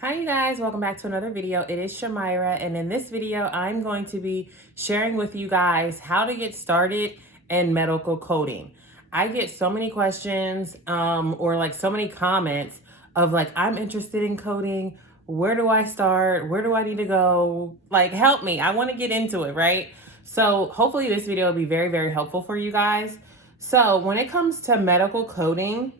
Hi you guys, welcome back to another video. It is Shamyra, and in this video I'm going to be sharing with you guys how to get started in medical coding. I get so many questions or like so many comments of like, I'm interested in coding. Where do I start? Where do I need to go? Like, help me. I want to get into it, right? So hopefully this video will be very, very helpful for you guys. So when it comes to medical coding,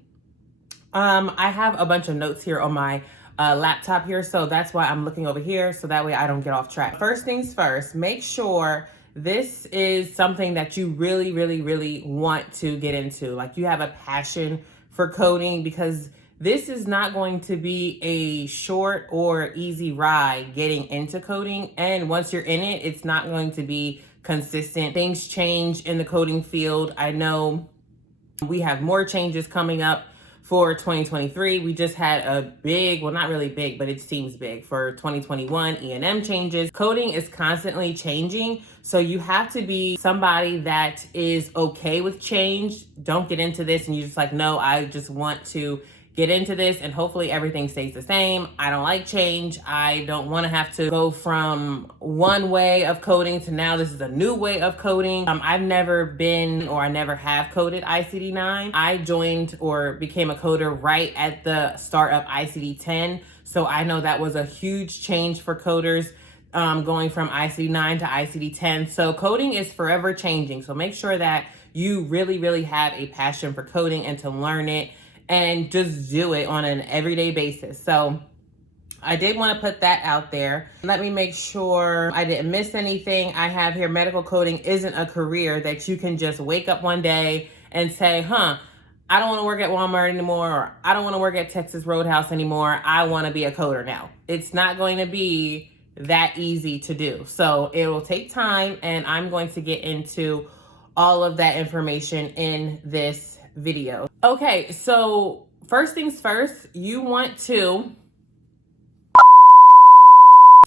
I have a bunch of notes here on my laptop here, so that's why I'm looking over here, so that way I don't get off track. First things first, make sure this is something that you really, really, really want to get into. Like, you have a passion for coding, because this is not going to be a short or easy ride getting into coding. And once you're in it, it's not going to be consistent. Things change in the coding field. I know we have more changes coming up for 2023. We just had a big, well, not really big, but it seems big for 2021 E&M changes. Coding is constantly changing, so you have to be somebody that is okay with change. Don't get into this and you're just like, no, I just want to get into this and hopefully everything stays the same. I don't like change. I don't want to have to go from one way of coding to now this is a new way of coding. I've never been, or I never have coded ICD-9. I joined or became a coder right at the start of ICD-10. So I know that was a huge change for coders, going from ICD-9 to ICD-10. So coding is forever changing. So make sure that you really, really have a passion for coding and to learn it, and just do it on an everyday basis. So I did want to put that out there. Let me make sure I didn't miss anything. I have here, medical coding isn't a career that you can just wake up one day and say, I don't want to work at Walmart anymore, or I don't want to work at Texas Roadhouse anymore. I want to be a coder now. It's not going to be that easy to do. So it will take time, and I'm going to get into all of that information in this video. Okay, so first things first, you want to,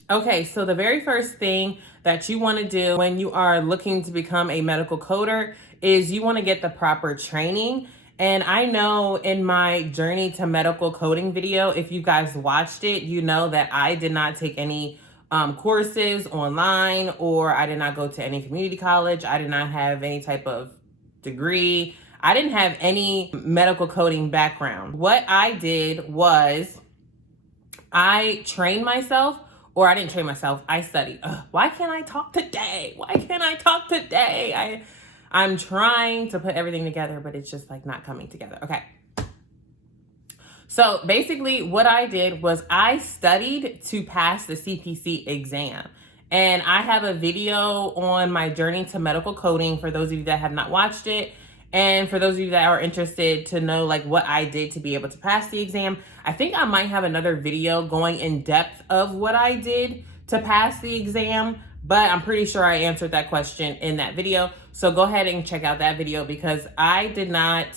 so the very first thing that you want to do when you are looking to become a medical coder is you want to get the proper training. And I know in my journey to medical coding video, if you guys watched it, you know that I did not take any courses online, or I did not go to any community college. I did not have any type of degree. I didn't have any medical coding background. What I did was I trained myself, or I didn't train myself, I studied. Why can't I talk today? Why can't I talk today? I'm trying to put everything together, but it's just like not coming together. Okay. So basically what I did was I studied to pass the CPC exam. And I have a video on my journey to medical coding for those of you that have not watched it. And for those of you that are interested to know like what I did to be able to pass the exam, I think I might have another video going in depth of what I did to pass the exam, but I'm pretty sure I answered that question in that video. So go ahead and check out that video, because I did not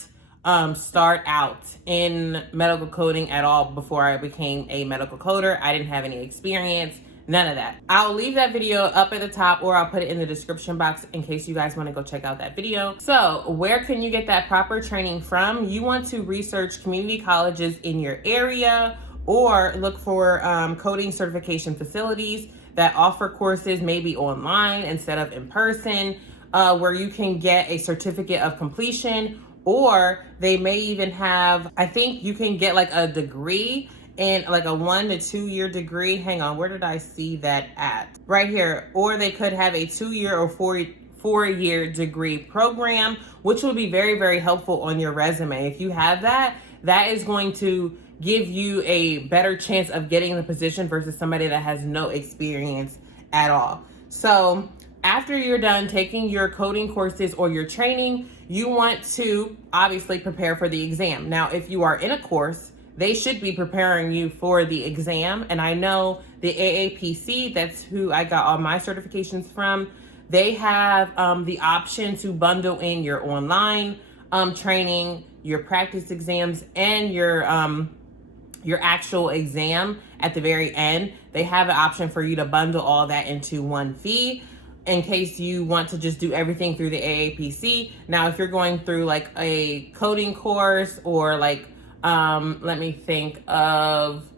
start out in medical coding at all before I became a medical coder. I didn't have any experience. None of that. I'll leave that video up at the top, or I'll put it in the description box in case you guys want to go check out that video. So where can you get that proper training from? You want to research community colleges in your area, or look for coding certification facilities that offer courses maybe online instead of in person, where you can get a certificate of completion, or they may even have, I think you can get like a degree, and like a 1 to 2 year degree. Hang on, where did I see that at? Right here. Or they could have a 2-year or 4-year degree program, which will be very, very helpful on your resume. If you have that, that is going to give you a better chance of getting the position versus somebody that has no experience at all. So after you're done taking your coding courses or your training, you want to obviously prepare for the exam. Now, if you are in a course, they should be preparing you for the exam. And I know the AAPC, that's who I got all my certifications from, they have the option to bundle in your online training, your practice exams, and your actual exam at the very end. They have an option for you to bundle all that into one fee, in case you want to just do everything through the AAPC. Now, if you're going through like a coding course, or like, let me think of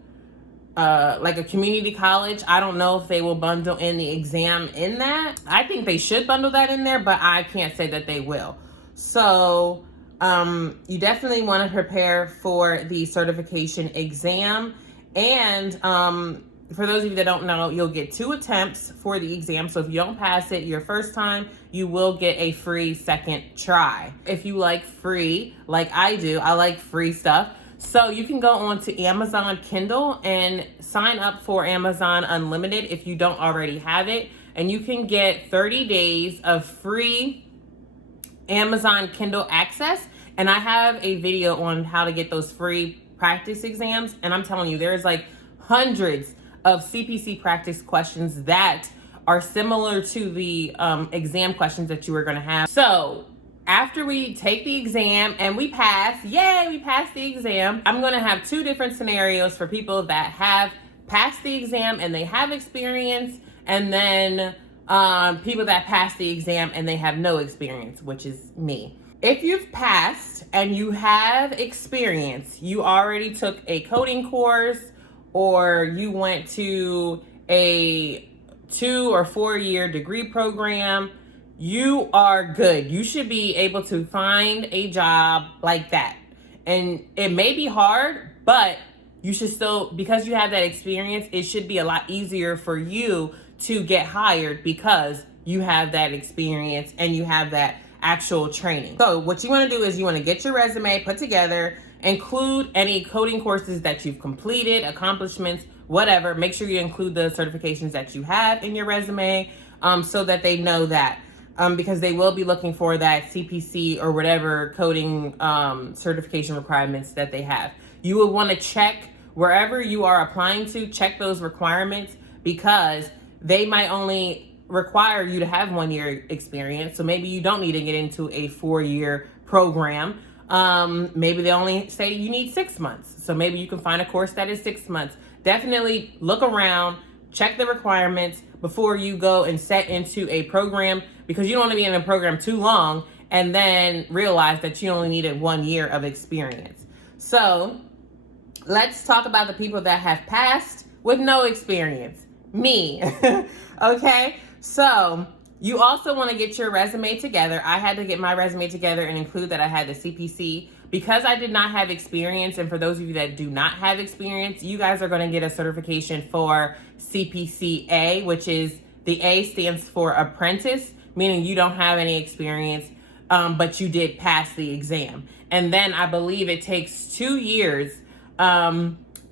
like a community college. I don't know if they will bundle in the exam in that. I think they should bundle that in there, but I can't say that they will. So you definitely want to prepare for the certification exam. And for those of you that don't know, you'll get 2 attempts for the exam. So if you don't pass it your first time, you will get a free second try. If you like free, like I do, I like free stuff. So you can go on to Amazon Kindle and sign up for Amazon Unlimited if you don't already have it. And you can get 30 days of free Amazon Kindle access. And I have a video on how to get those free practice exams. And I'm telling you, there's like hundreds of CPC practice questions that are similar to the exam questions that you are going to have. So after we take the exam and we pass, yay, we passed the exam, I'm going to have 2 different scenarios for people that have passed the exam and they have experience, and then people that pass the exam and they have no experience, which is me. If you've passed and you have experience, you already took a coding course or you went to a 2 or 4 year degree program, you are good. You should be able to find a job like that. And it may be hard, but you should still, because you have that experience, it should be a lot easier for you to get hired because you have that experience and you have that actual training. So what you want to do is you want to get your resume put together, include any coding courses that you've completed, accomplishments, whatever. Make sure you include the certifications that you have in your resume so that they know that. Because they will be looking for that CPC or whatever coding certification requirements that they have. You will want to check wherever you are applying to, check those requirements, because they might only require you to have 1 year experience. So maybe you don't need to get into a 4-year program. Maybe they only say you need 6 months. So maybe you can find a course that is 6 months. Definitely look around, check the requirements before you go and set into a program, because you don't want to be in a program too long and then realize that you only needed 1 year of experience. So let's talk about the people that have passed with no experience. Me. Okay. So you also want to get your resume together. I had to get my resume together and include that I had the CPC because I did not have experience. And for those of you that do not have experience, you guys are going to get a certification for CPCA, which is the A stands for apprentice, meaning you don't have any experience, but you did pass the exam. And then I believe it takes 2 years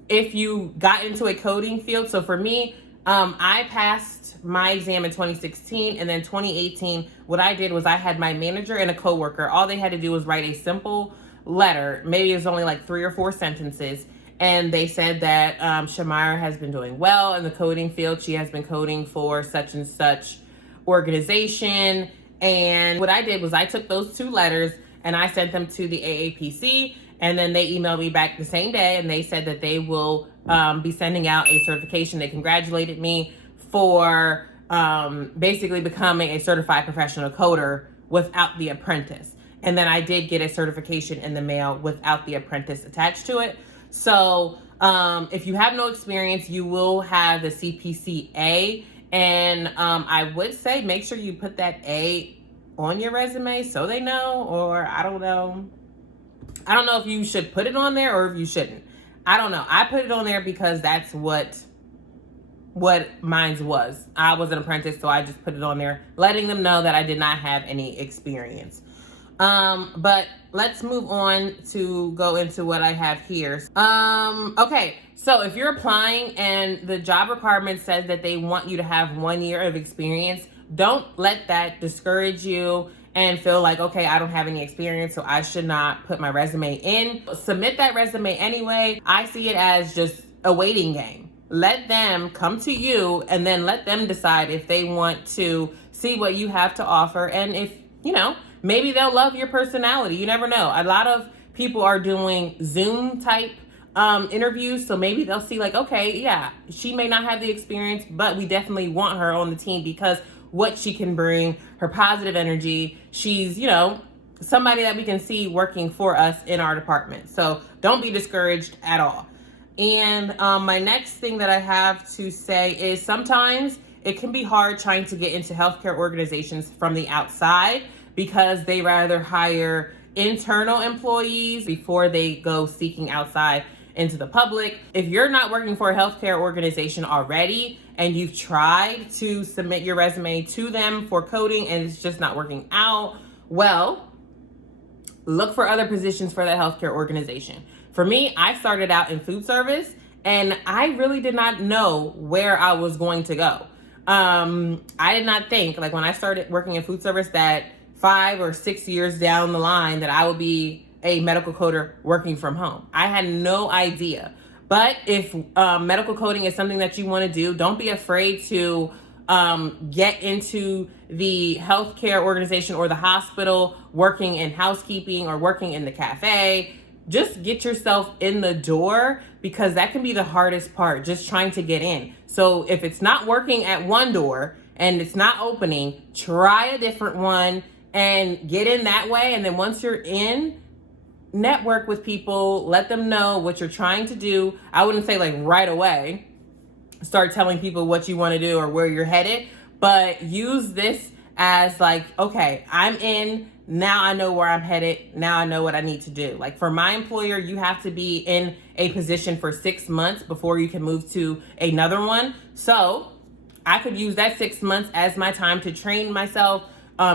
if you got into a coding field. So for me, I passed my exam in 2016, and then 2018, what I did was I had my manager and a coworker. All they had to do was write a simple letter. Maybe it was only like 3 or 4 sentences. And they said that Shamyra has been doing well in the coding field. She has been coding for such and such organization. And what I did was I took those 2 letters and I sent them to the AAPC, and then they emailed me back the same day, and they said that they will be sending out a certification. They congratulated me for basically becoming a certified professional coder without the apprentice. And then I did get a certification in the mail without the apprentice attached to it. So if you have no experience, you will have the CPCA. And I would say make sure you put that A on your resume so they know, or I don't know. I don't know if you should put it on there or if you shouldn't. I don't know. I put it on there because that's what mine was. I was an apprentice, so I just put it on there, letting them know that I did not have any experience. But let's move on to go into what I have here. Okay, so if you're applying and the job requirement says that they want you to have 1 year of experience, don't let that discourage you and feel like, okay, I don't have any experience, so I should not put my resume in. Submit that resume anyway. I see it as just a waiting game. Let them come to you and then let them decide if they want to see what you have to offer. And if, maybe they'll love your personality. You never know. A lot of people are doing Zoom type interviews. So maybe they'll see like, okay, yeah, she may not have the experience, but we definitely want her on the team because what she can bring, her positive energy. She's, somebody that we can see working for us in our department. So don't be discouraged at all. And my next thing that I have to say is sometimes it can be hard trying to get into healthcare organizations from the outside because they rather hire internal employees before they go seeking outside into the public. If you're not working for a healthcare organization already and you've tried to submit your resume to them for coding and it's just not working out, well, look for other positions for that healthcare organization. For me, I started out in food service and I really did not know where I was going to go. I did not think, like when I started working in food service, that 5 or 6 years down the line that I would be a medical coder working from home. I had no idea. But if medical coding is something that you want to do, don't be afraid to get into the healthcare organization or the hospital, working in housekeeping or working in the cafe. Just get yourself in the door, because that can be the hardest part, just trying to get in. So if it's not working at one door and it's not opening, try a different one and get in that way. And then once you're in, network with people, let them know what you're trying to do. I wouldn't say like right away start telling people what you want to do or where you're headed, but use this as like, okay, I'm in, now I know where I'm headed, now I know what I need to do. Like for my employer, you have to be in a position for 6 months before you can move to another one. So I could use that 6 months as my time to train myself,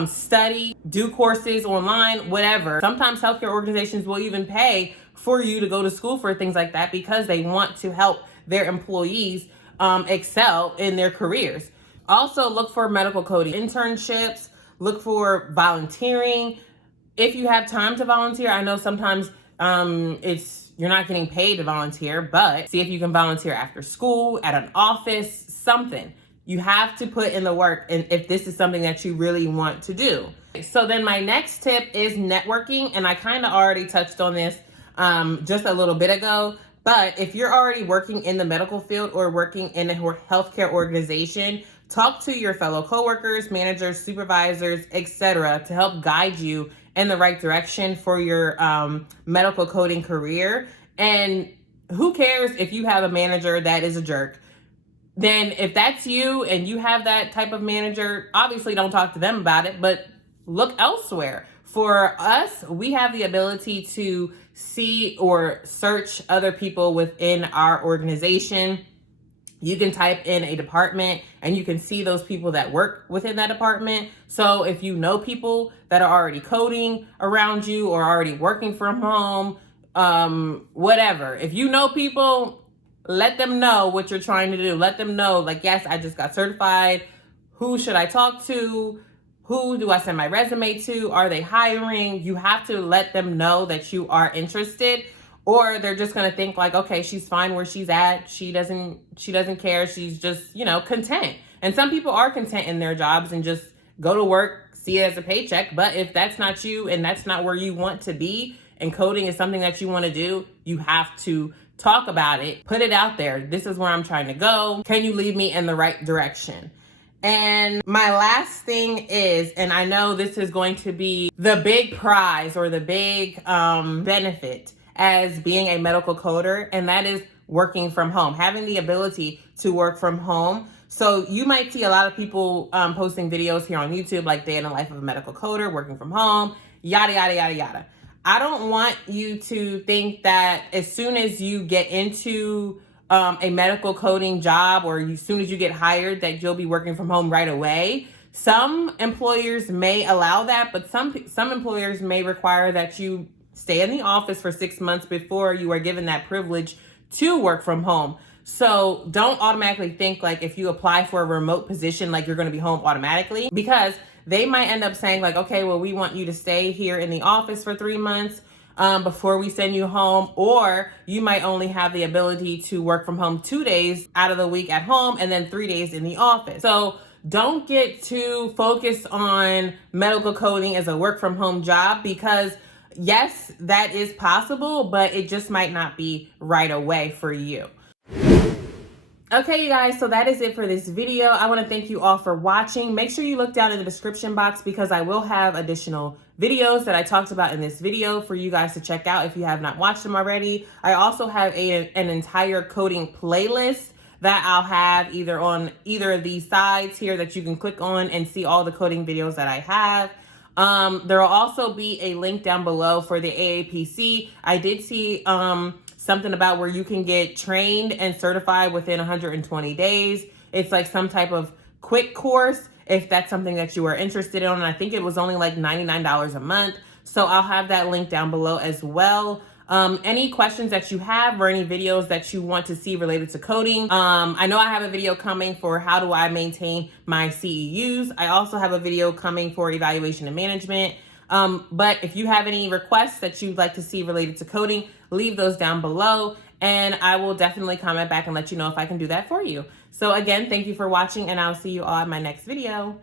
study, do courses online, whatever. Sometimes healthcare organizations will even pay for you to go to school for things like that because they want to help their employees excel in their careers. Also, look for medical coding internships, look for volunteering. If you have time to volunteer, I know sometimes you're not getting paid to volunteer, but see if you can volunteer after school, at an office, something. You have to put in the work, and if this is something that you really want to do. So then my next tip is networking, and I kind of already touched on this just a little bit ago. But if you're already working in the medical field or working in a healthcare organization, talk to your fellow coworkers, managers, supervisors, etc., to help guide you in the right direction for your medical coding career. And who cares if you have a manager that is a jerk? Then if that's you and you have that type of manager, obviously don't talk to them about it, but look elsewhere. For us, we have the ability to see or search other people within our organization. You can type in a department and you can see those people that work within that department. So if you know people that are already coding around you or already working from home, whatever. If you know people, let them know what you're trying to do. Let them know, like, yes, I just got certified. Who should I talk to? Who do I send my resume to? Are they hiring? You have to let them know that you are interested, or they're just going to think like, okay, she's fine where she's at. She doesn't care. She's just, content. And some people are content in their jobs and just go to work, see it as a paycheck. But if that's not you and that's not where you want to be, and coding is something that you want to do, you have to talk about it, put it out there. This is where I'm trying to go. Can you lead me in the right direction? And my last thing is, and I know this is going to be the big prize or the big benefit as being a medical coder, and that is working from home, having the ability to work from home. So you might see a lot of people posting videos here on YouTube, like day in the life of a medical coder, working from home, yada, yada, yada, yada. I don't want you to think that as soon as you get into a medical coding job, or as soon as you get hired, that you'll be working from home right away. Some employers may allow that, but some employers may require that you stay in the office for 6 months before you are given that privilege to work from home. So don't automatically think like if you apply for a remote position, like you're going to be home automatically, because they might end up saying like, okay, well, we want you to stay here in the office for 3 months before we send you home. Or you might only have the ability to work from home 2 days out of the week at home and then 3 days in the office. So don't get too focused on medical coding as a work from home job, because yes, that is possible, but it just might not be right away for you. Okay, you guys, so that is it for this video. I want to thank you all for watching. Make sure you look down in the description box because I will have additional videos that I talked about in this video for you guys to check out if you have not watched them already. I also have an entire coding playlist that I'll have either on either of these sides here that you can click on and see all the coding videos that I have. There will also be a link down below for the AAPC. I did see something about where you can get trained and certified within 120 days. It's like some type of quick course if that's something that you are interested in. And I think it was only like $99 a month. So I'll have that link down below as well. Any questions that you have or any videos that you want to see related to coding. I know I have a video coming for how do I maintain my CEUs. I also have a video coming for evaluation and management. But if you have any requests that you'd like to see related to coding, leave those down below and I will definitely comment back and let you know if I can do that for you. So again, thank you for watching and I'll see you all in my next video.